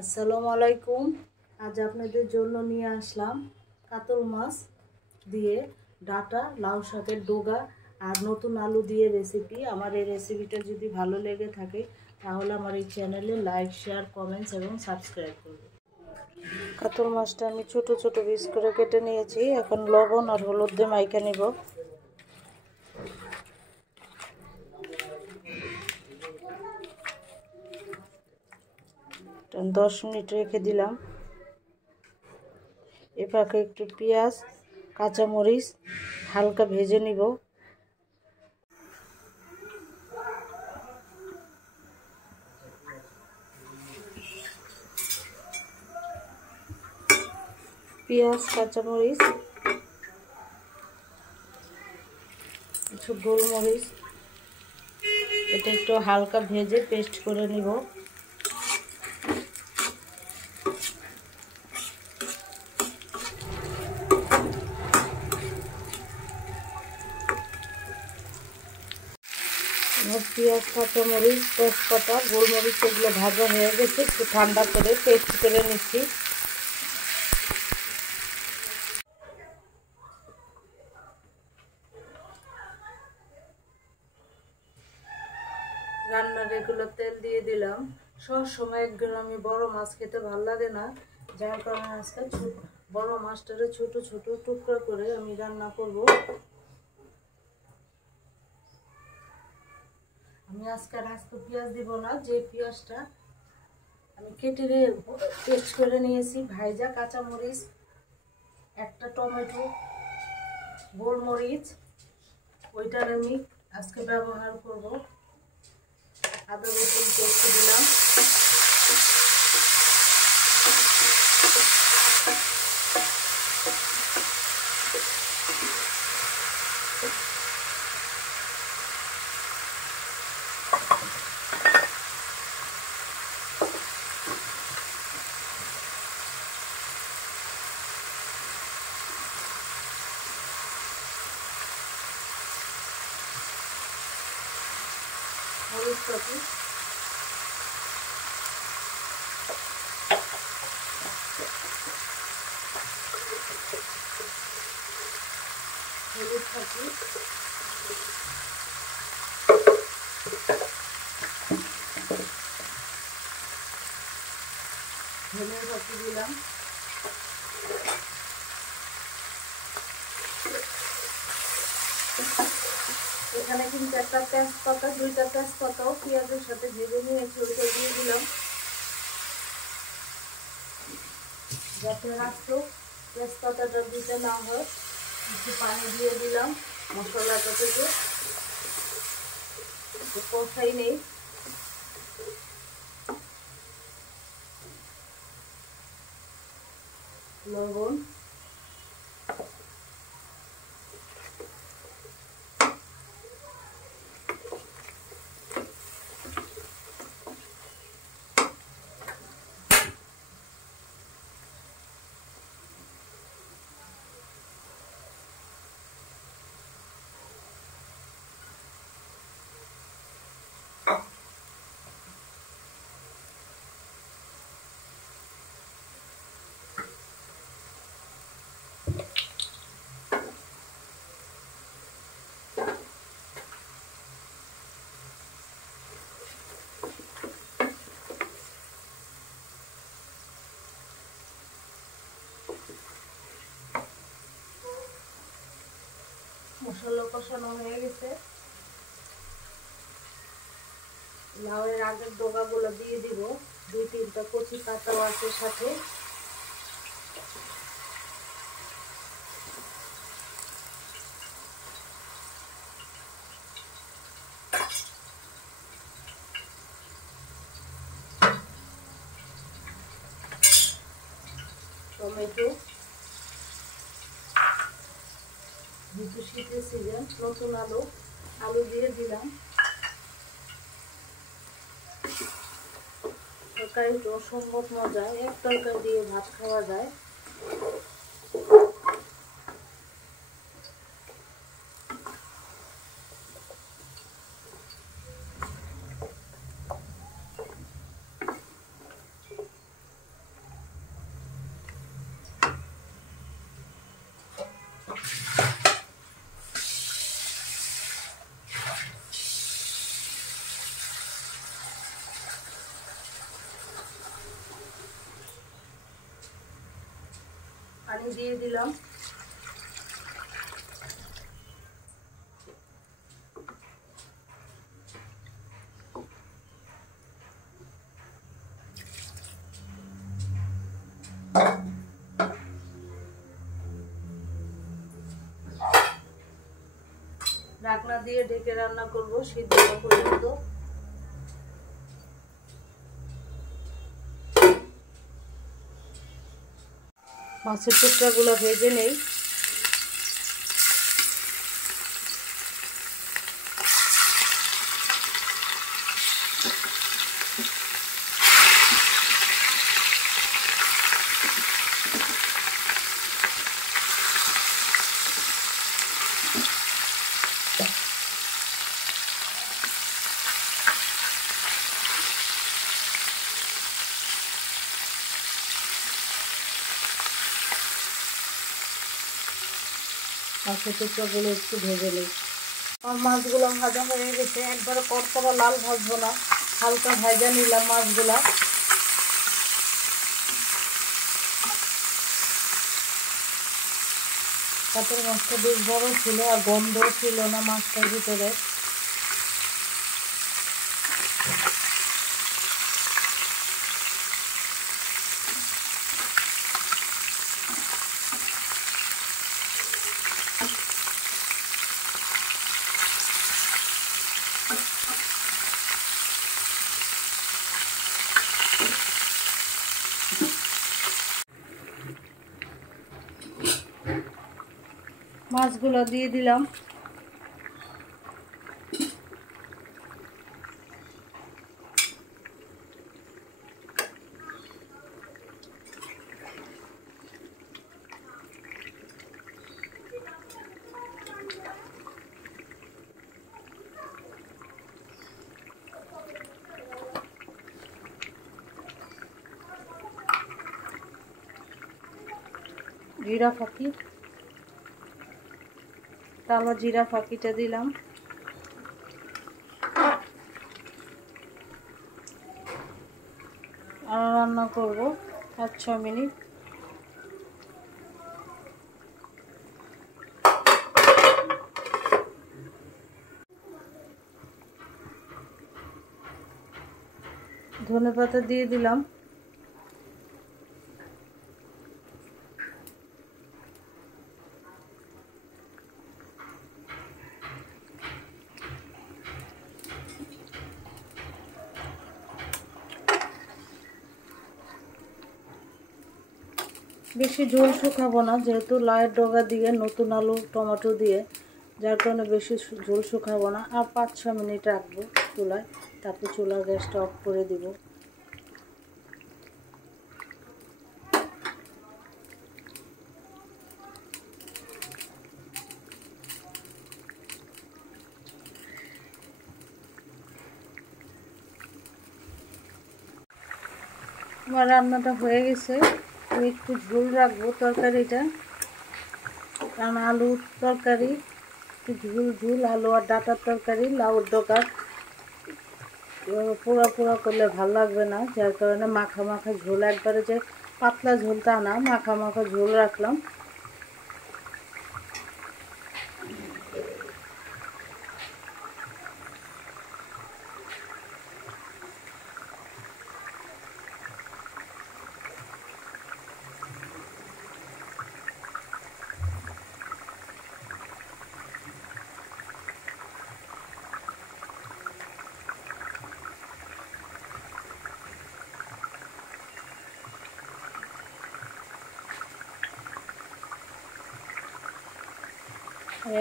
আসসালামু আলাইকুম। আজ আপনাদের জন্য নিয়ে আসলাম কাতল মাছ দিয়ে ডাঁটা, লাউ শাকের ডগা আর নতুন আলু দিয়ে রেসিপি। আমার এই রেসিপিটা যদি ভালো লেগে থাকে তাহলে আমার এই চ্যানেলে লাইক, শেয়ার, কমেন্টস এবং সাবস্ক্রাইব করবেন। কাতল মাছটা আমি ছোট ছোট পিস করে কেটে নিয়েছি। এখন লবণ আর হলুদ দিয়ে মাইখা নিব। 10 মিনিট রেখে দিলাম। এ ফাঁকে একটু পেঁয়াজ, কাঁচামরিচ হালকা ভেজে নিব। পেঁয়াজ, কাঁচামরিচ, কিছু গোলমরিচ, এটা একটু হালকা ভেজে পেস্ট করে নিব। পেঁয়াজ, কাঁচামরিচ, তেজপাতা, গোলমরিচ এগুলো ভাজা হয়ে গেছে। একটু ঠান্ডা করে পেস্ট করে নিচ্ছি। রান্নার রেগুলার তেল দিয়ে দিলাম। সব সময় গ্রামে বড় মাছ খেতে ভালো লাগে না, যার কারণে আজকে বড় মাছটারে ছোট ছোট টুকরা করে আমি রান্না করব। আমি আজকে আস্ত পেঁয়াজ দিব না, যে পেঁয়াজটা আমি কেটে পেস্ট করে নিয়েছি। ভাজা কাঁচামরিচ, একটা টমেটো, গোলমরিচ, ওইটার আমি আজকে ব্যবহার করব। আদা রসুন পেস্ট দিলাম। হলুদ পাতি, হলুদ পাতি, ধনে পাতি দিলাম। এখানে কিন্তু একটা তেজপাতা, দুইটা তেজপাতাও পেঁয়াজের সাথে ভেজে নিয়েছি, ওইটা দিয়ে দিলাম যাতে রাখতো তেজপাতাটা দিতে না হয়। একটু পানি দিয়ে দিলাম মশলাটা থেকে, কষাই নেই। লবণ, মশলা কষানো হয়ে গেছে। লাউয়ের আগের ডগাগুলো দিয়ে দিব। 2-3টা কচি পাতাও আছে সাথে। টমেটো, যেহেতু শীতের সিজন, নতুন আলু দিয়ে দিলাম। তরকারিটা অসম্ভব মজা, এক তরকারি দিয়ে ভাত খাওয়া যায়। দিয়ে দিলাম। ঢাকনা দিয়ে ঢেকে রান্না করব সিদ্ধ হওয়া পর্যন্ত। মাছের টুকরাগুলো ভেজে নেই। মাছের টুকরাগুলো একটু ভেজে নিই। আর মাছগুলো ভাজা হয়ে গেছে, একবারে কড়কড়া লাল ভাজবো না, হালকা ভাজা নিলাম মাছগুলা। কাতল মাছটা বেশ বড় ছিল আর গন্ধ ছিল না মাছটার ভিতরে। মাছগুলো দিয়ে দিলাম। জিরা ফাঁকি, টালা জিরা ফাঁকিটা দিলাম। আর রান্না করব 5-6 মিনিট। ধনেপাতা দিয়ে দিলাম। বেশি ঝোল শুকাবো না, যেহেতু লাউয়ের ডগা দিয়ে নতুন আলু টমেটো দিয়ে, যার কারণে বেশি ঝোল শুকাবো না। আর 5-6 মিনিট রাখবো চুলায়, তারপর চুলার গ্যাসটা অফ করে দিব। আমার রান্নাটা হয়ে গেছে। আমি একটু ঝোল রাখবো তরকারিটা, কারণ আলুর তরকারি একটু ঝোল ঝোল, আলু আর ডাঁটার তরকারি, লাউর ডগা পোড়া পোড়া করলে ভালো লাগবে না, যার কারণে মাখা মাখা ঝোল, একবারে যে পাতলা ঝোলটা না, মাখা মাখা ঝোল রাখলাম।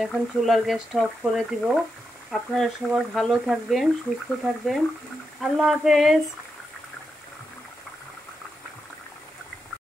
এখন চুলার গ্যাসটা অফ করে দিব। আপনারা সবাই ভালো থাকবেন, সুস্থ থাকবেন। আল্লাহ হাফেজ।